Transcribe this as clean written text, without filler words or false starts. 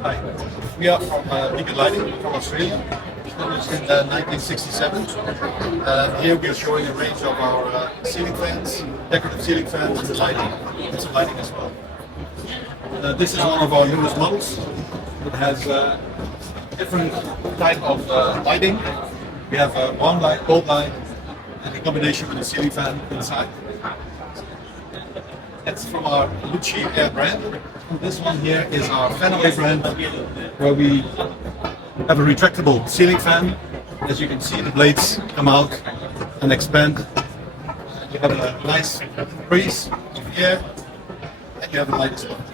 Hi, we are from Beacon Lighting from Australia, established in 1967. Here we are showing a range of our ceiling fans, decorative ceiling fans, and lighting. And some lighting as well. This is one of our newest models. It has different type of lighting. We have warm light, cold light, and in combination with a ceiling fan inside. That's from our Lucci Air brand. And this one here is our Fanaway brand, where we have a retractable ceiling fan. As you can see, the blades come out and expand. You have a nice breeze of air, and you have a light as well.